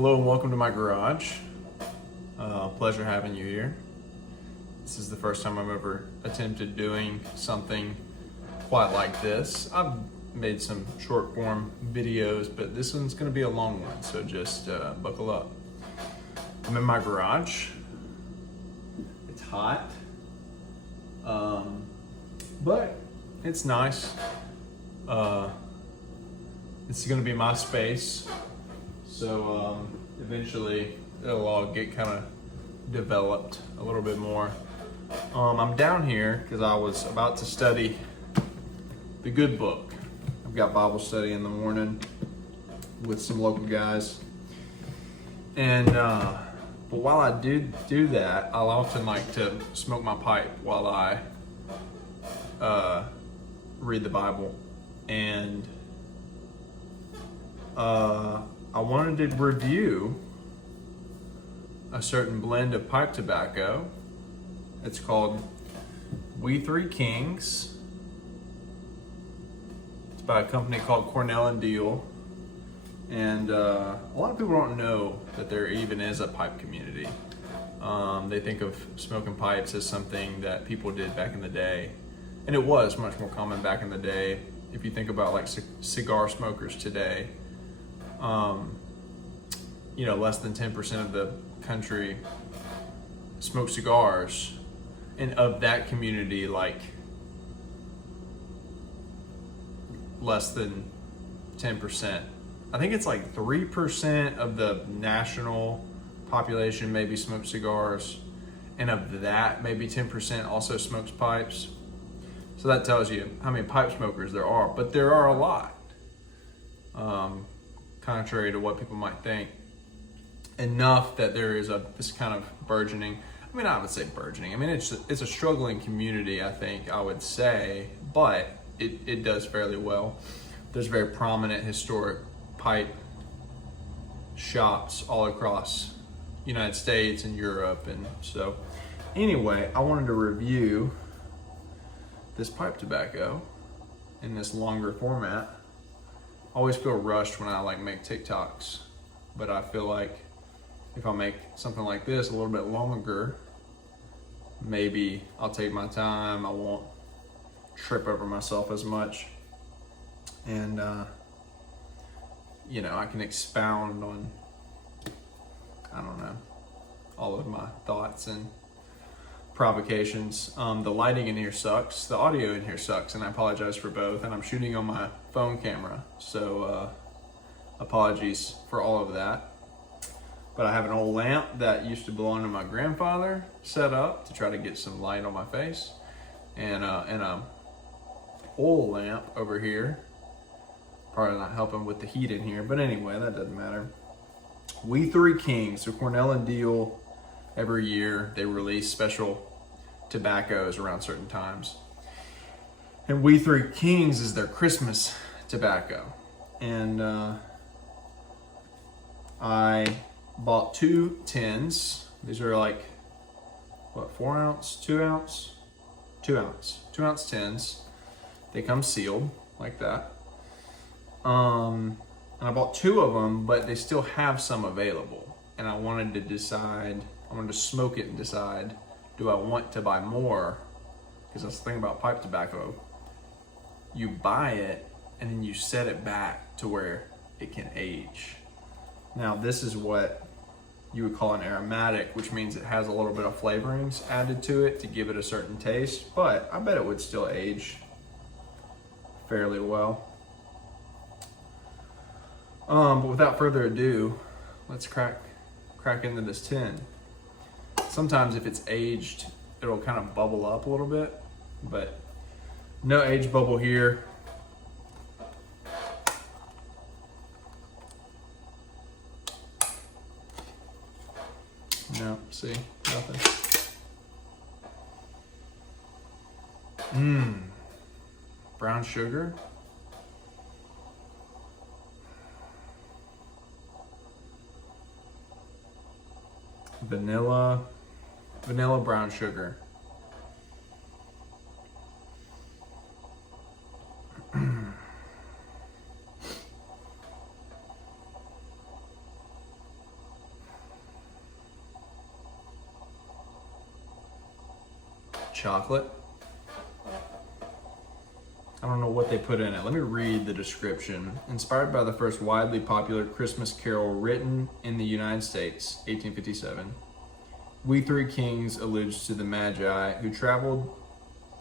Hello and welcome to my garage. Pleasure having you here. This is the first time I've ever attempted doing something quite like this. I've made some short form videos, but this one's gonna be a long one, so just buckle up. I'm in my garage. It's hot, but it's nice. It's gonna be my space. So eventually it'll all get kind of developed a little bit more. I'm down here because I was about to study the good book. I've got Bible study in the morning with some local guys. And but while I do that, I'll often like to smoke my pipe while I read the Bible. And I wanted to review a certain blend of pipe tobacco. It's called We Three Kings. It's by a company called Cornell&Diehl. And a lot of people don't know that there even is a pipe community. They think of smoking pipes as something that people did back in the day. And it was much more common back in the day. If you think about like cigar smokers today, less than 10% of the country smoke cigars, and of that community, like less than 10%. I think it's like 3% of the national population maybe smokes cigars, and of that, maybe 10% also smokes pipes. So that tells you how many pipe smokers there are, but there are a lot. Contrary to what people might think, enough that there is this kind of burgeoning. I mean, I would say burgeoning. I mean, it's a struggling community, I think I would say, but it does fairly well. There's very prominent historic pipe shops all across the United States and Europe, and so anyway, I wanted to review this pipe tobacco in this longer format. I always feel rushed when I make TikToks, but I feel like if I make something like this a little bit longer, maybe I'll take my time, I won't trip over myself as much, and I can expound on, I don't know, all of my thoughts and provocations. The lighting in here sucks, the audio in here sucks, and I apologize for both, and I'm shooting on my phone camera, so apologies for all of that. But I have an old lamp that used to belong to my grandfather set up to try to get some light on my face, and a oil lamp over here, probably not helping with the heat in here, but anyway, that doesn't matter. We Three Kings, so Cornell&Diehl, every year they release special tobaccos around certain times. And We Three Kings is their Christmas tobacco. And I bought 2 tins. These are like, 4 ounce, 2 ounce? 2 ounce. 2 ounce tins. They come sealed like that. And I bought 2 of them, but they still have some available. And I wanted to smoke it and decide, do I want to buy more? Because that's the thing about pipe tobacco. You buy it and then you set it back to where it can age. Now this is what you would call an aromatic, which means it has a little bit of flavorings added to it to give it a certain taste, but I bet it would still age fairly well. But without further ado, let's crack into this tin. Sometimes if it's aged, it'll kind of bubble up a little bit, but no age bubble here. No, see, nothing. Brown sugar. Vanilla brown sugar. chocolate. I don't know what they put in it. Let me read the description. Inspired by the first widely popular Christmas carol written in the United States, 1857, We Three Kings alludes to the Magi who traveled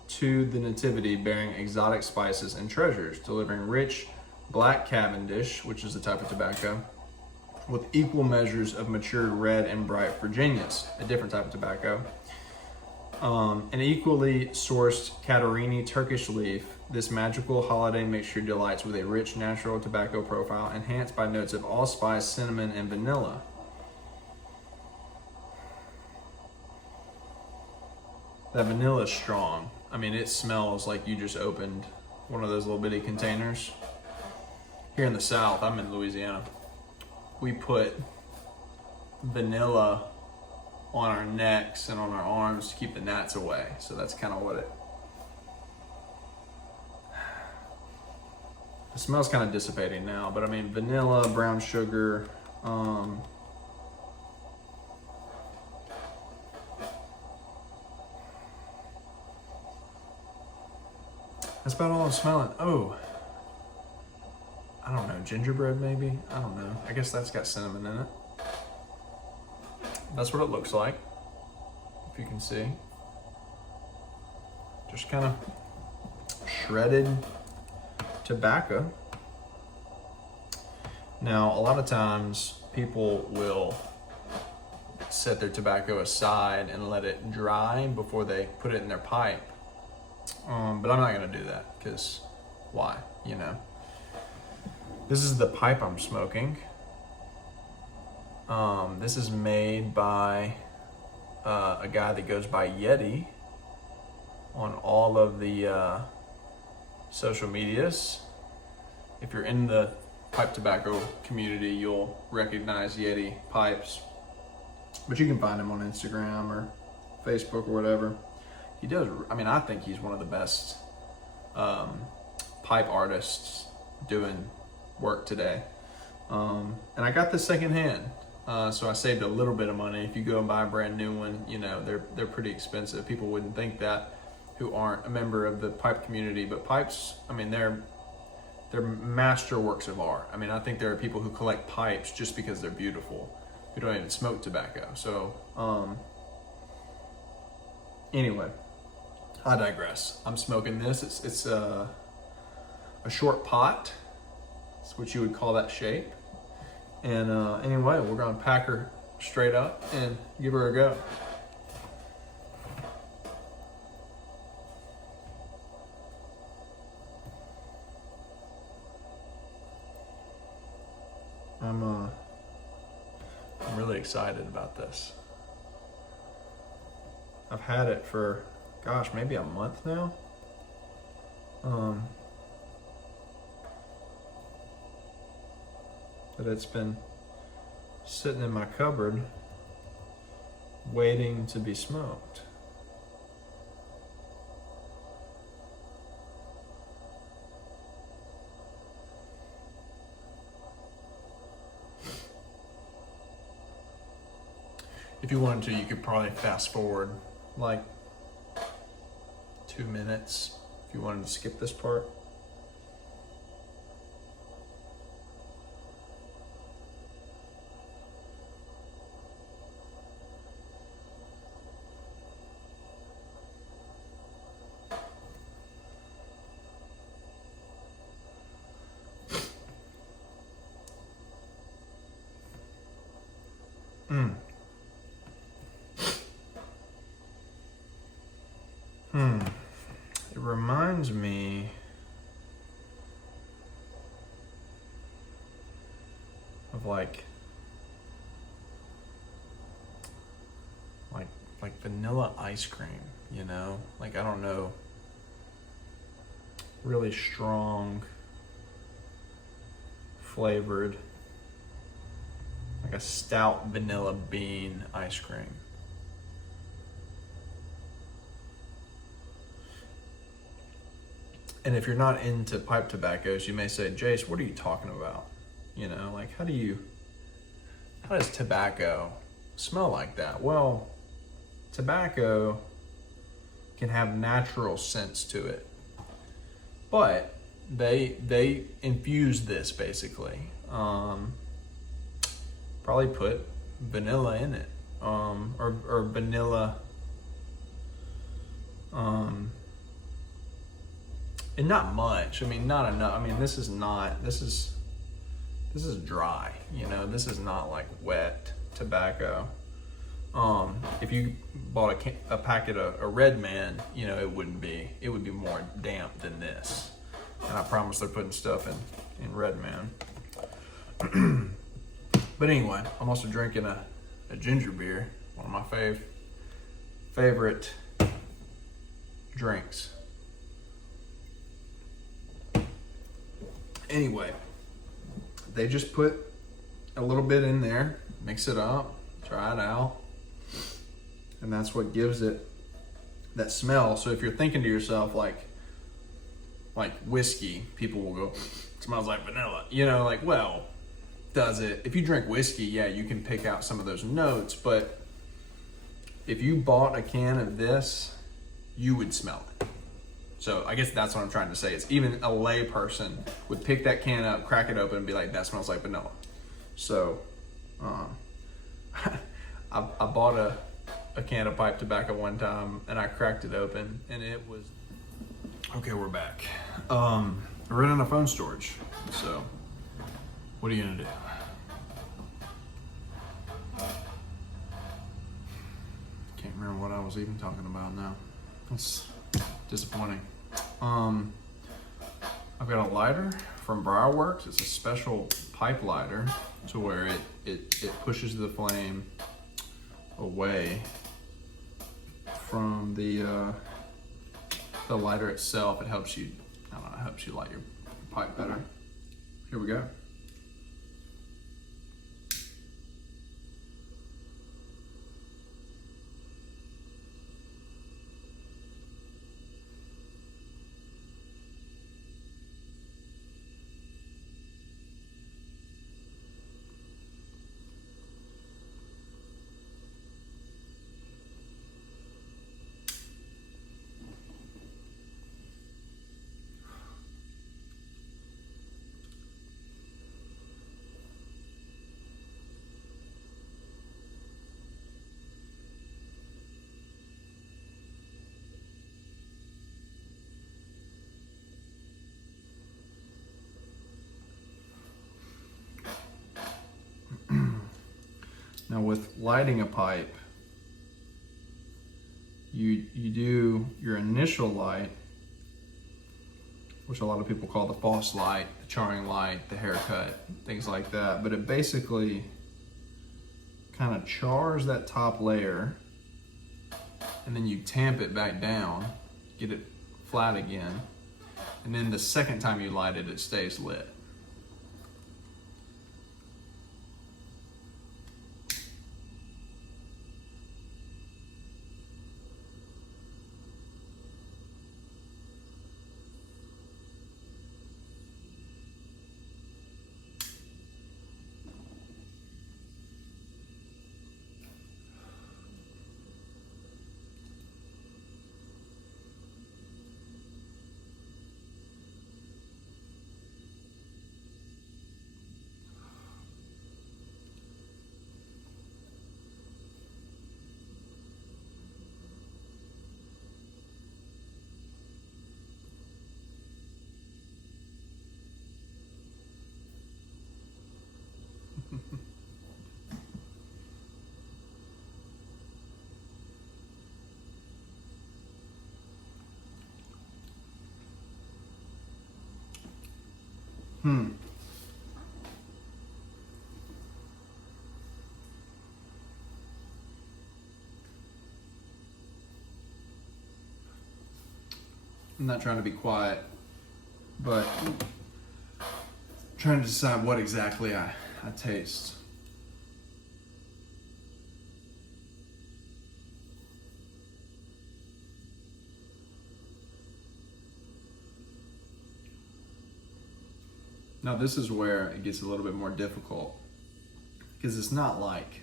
to the Nativity bearing exotic spices and treasures, delivering rich black Cavendish, which is a type of tobacco, with equal measures of matured red and bright Virginias, a different type of tobacco, an equally sourced Catarini Turkish leaf. This magical holiday mixture delights with a rich natural tobacco profile enhanced by notes of allspice, cinnamon, and vanilla. That vanilla is strong. I mean, it smells like you just opened one of those little bitty containers. Here in the South, I'm in Louisiana, we put vanilla on our necks and on our arms to keep the gnats away. So that's kind of what it smells kind of dissipating now, but I mean, vanilla, brown sugar, that's about all I'm smelling. Oh, I don't know, gingerbread maybe? I don't know. I guess that's got cinnamon in it. That's what it looks like, if you can see. Just kind of shredded tobacco. Now, a lot of times people will set their tobacco aside and let it dry before they put it in their pipe. But I'm not gonna do that, because why, you know? This is the pipe I'm smoking. This is made by a guy that goes by Yeti on all of the social medias. If you're in the pipe tobacco community, you'll recognize Yeti pipes, but you can find him on Instagram or Facebook or whatever. He does, I mean, I think he's one of the best pipe artists doing work today. And I got this secondhand, so I saved a little bit of money. If you go and buy a brand new one, you know, they're pretty expensive. People wouldn't think that who aren't a member of the pipe community, but pipes, I mean, they're master works of art. I mean, I think there are people who collect pipes just because they're beautiful, who don't even smoke tobacco. So anyway, I digress. I'm smoking this. It's a short pot. That's what you would call that shape. And anyway, we're gonna pack her straight up and give her a go. I'm really excited about this. I've had it for, gosh, maybe a month now. But it's been sitting in my cupboard waiting to be smoked. If you wanted to, you could probably fast forward like 2 minutes if you wanted to skip this part. It reminds me of like vanilla ice cream, you know? Like, I don't know, really strong flavored, like a stout vanilla bean ice cream. And if you're not into pipe tobaccos, you may say, Jace, what are you talking about? You know, like, how does tobacco smell like that? Well, tobacco can have natural scents to it. But they infuse this basically. Probably put vanilla in it, or vanilla, and not much. I mean, not enough. I mean, this is dry. You know, this is not like wet tobacco. If you bought a packet of a Red Man, you know, it would be more damp than this. And I promise they're putting stuff in Red Man. But anyway, I'm also drinking a ginger beer, one of my favorite drinks. Anyway, they just put a little bit in there, mix it up, try it out. And that's what gives it that smell. So if you're thinking to yourself like whiskey, people will go, it smells like vanilla. You know, like, well, does it? If you drink whiskey, yeah, you can pick out some of those notes, but if you bought a can of this, you would smell it. So I guess that's what I'm trying to say. It's even a lay person would pick that can up, crack it open, and be like, that smells like vanilla. So I bought a can of pipe tobacco one time, and I cracked it open, and it was... Okay, we're back. We're running out of phone storage, so what are you gonna do? Can't remember what I was even talking about now. That's disappointing. I've got a lighter from Briarworks. It's a special pipe lighter to where it pushes the flame away from the lighter itself. It helps you, I don't know, it helps you light your pipe better. Here we go. Now with lighting a pipe, you do your initial light, which a lot of people call the false light, the charring light, the haircut, things like that. But it basically kind of chars that top layer, and then you tamp it back down, get it flat again, and then the second time you light it, it stays lit. I'm not trying to be quiet, but trying to decide what exactly I taste. Now this is where it gets a little bit more difficult, because it's not like,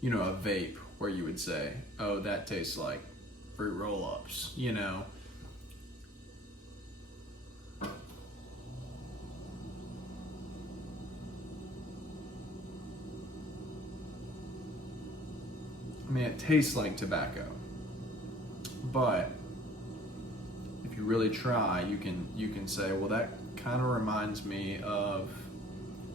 you know, a vape where you would say, oh, that tastes like fruit roll-ups, you know. I mean, it tastes like tobacco, but if you really try, you can say, well, that kind of reminds me of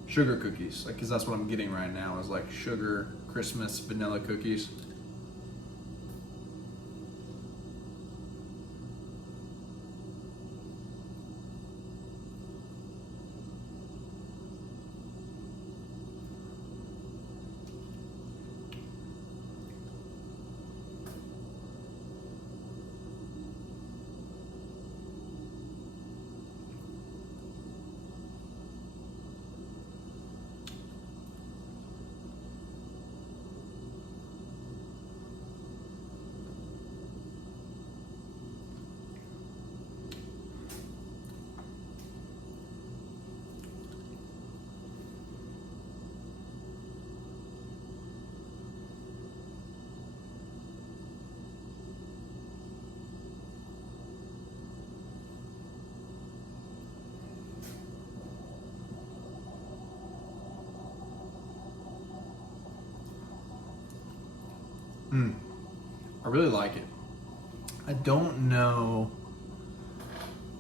sugar cookies, like, because that's what I'm getting right now is like sugar Christmas vanilla cookies. I really like it. I don't know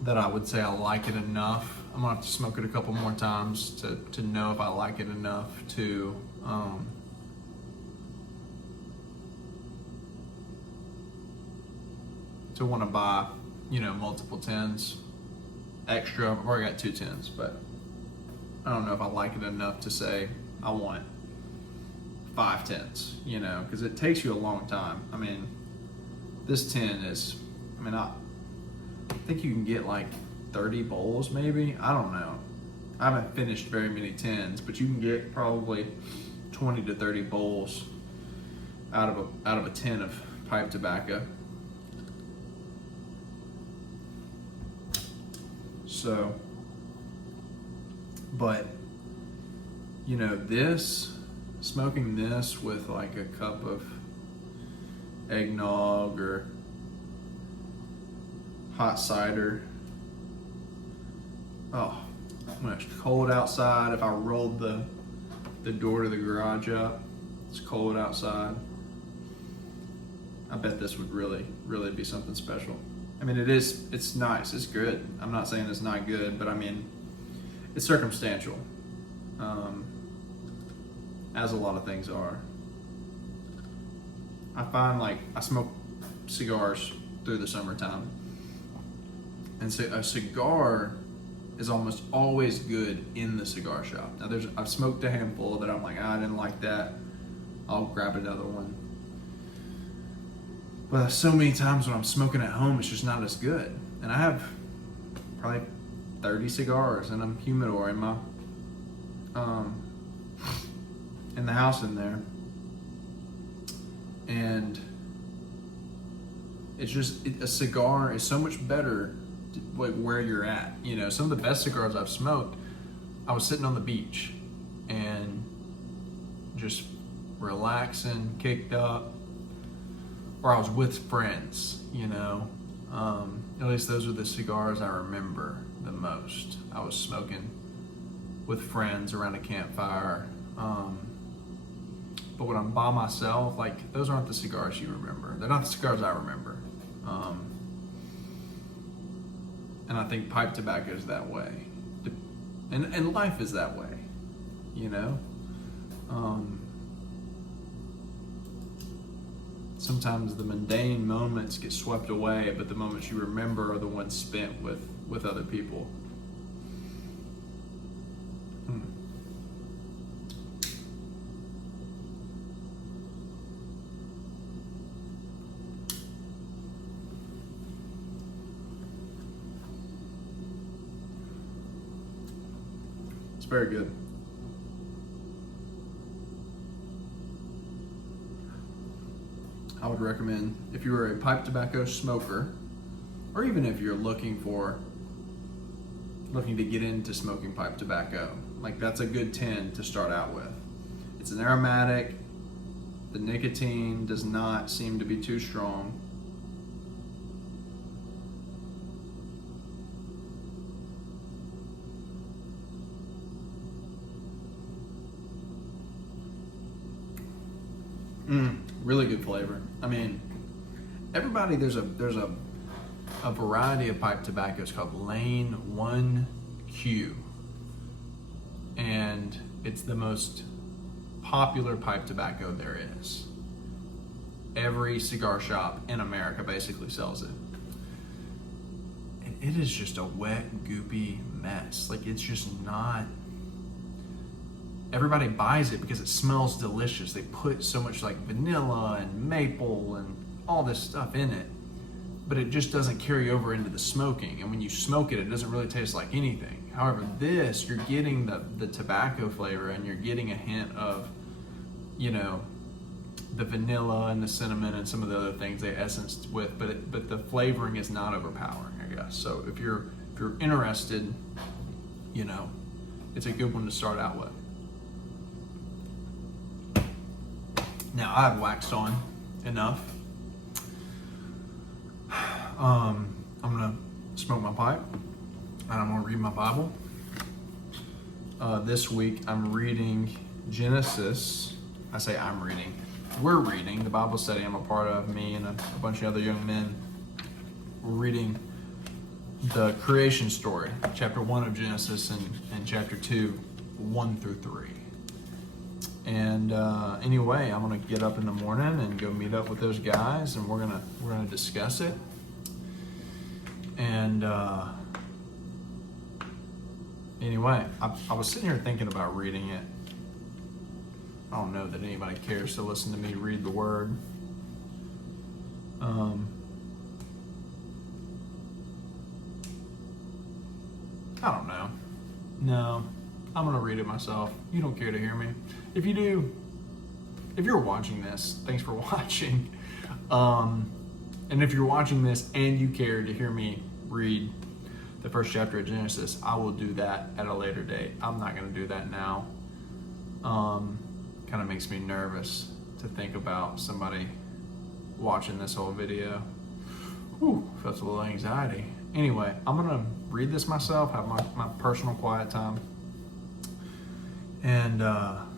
that I would say I like it enough. I'm gonna have to smoke it a couple more times to know if I like it enough to want to buy, you know, multiple tins extra. I've already got 2 tins, but I don't know if I like it enough to say I want 5 tins, you know, because it takes you a long time. I mean, this tin is, I mean, I think you can get like 30 bowls maybe. I don't know. I haven't finished very many tins, but you can get probably 20 to 30 bowls out of a tin of pipe tobacco. So, but you know, smoking this with like a cup of eggnog or hot cider. Oh, when it's cold outside, if I rolled the door to the garage up, it's cold outside, I bet this would really, really be something special. I mean, it's nice, it's good. I'm not saying it's not good, but I mean, it's circumstantial, as a lot of things are. I find like I smoke cigars through the summertime, and so a cigar is almost always good in the cigar shop. Now I've smoked a handful that I'm like, I didn't like that, I'll grab another one. But so many times when I'm smoking at home, it's just not as good. And I have probably 30 cigars in a humidor in my in the house in there, and it's just a cigar is so much better like where you're at. You know, some of the best cigars I've smoked, I was sitting on the beach and just relaxing, kicked up, or I was with friends, you know. At least those are the cigars I remember the most. I was smoking with friends around a campfire. But when I'm by myself, like, those aren't the cigars you remember. They're not the cigars I remember. And I think pipe tobacco is that way. And life is that way, you know? Sometimes the mundane moments get swept away, but the moments you remember are the ones spent with other people. It's very good. I would recommend, if you are a pipe tobacco smoker, or even if you're looking to get into smoking pipe tobacco, like, that's a good 10 to start out with. It's an aromatic. The nicotine does not seem to be too strong. Really good flavor. I mean, everybody, there's a variety of pipe tobaccos called Lane 1Q, and it's the most popular pipe tobacco there is. Every cigar shop in America basically sells it. And it is just a wet, goopy mess. Like, it's just not... Everybody buys it because it smells delicious. They put so much like vanilla and maple and all this stuff in it, but it just doesn't carry over into the smoking. And when you smoke it, it doesn't really taste like anything. However, this, you're getting the tobacco flavor, and you're getting a hint of, you know, the vanilla and the cinnamon and some of the other things they essenced with, but the flavoring is not overpowering, I guess. So if you're interested, you know, it's a good one to start out with. Now, I've waxed on enough. I'm gonna smoke my pipe, and I'm gonna read my Bible. This week I'm reading Genesis. I say I'm reading. We're reading the Bible study I'm a part of, me and a bunch of other young men. We're reading the creation story, chapter 1 of Genesis and chapter 2, 1 through 3. And anyway, I'm gonna get up in the morning and go meet up with those guys, and we're gonna discuss it. And anyway, I was sitting here thinking about reading it. I don't know that anybody cares to listen to me read the word. I don't know. No, I'm gonna read it myself. You don't care to hear me. If you do, if you're watching this, thanks for watching. And if you're watching this and you care to hear me read the first chapter of Genesis, I will do that at a later date. I'm not gonna do that now. Kind of makes me nervous to think about somebody watching this whole video. Whew, felt a little anxiety. Anyway, I'm gonna read this myself, have my personal quiet time, and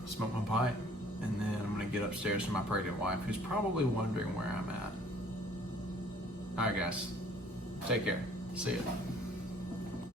smoke my pipe. And then I'm gonna get upstairs to my pregnant wife, who's probably wondering where I'm at. All right, guys, take care. See ya.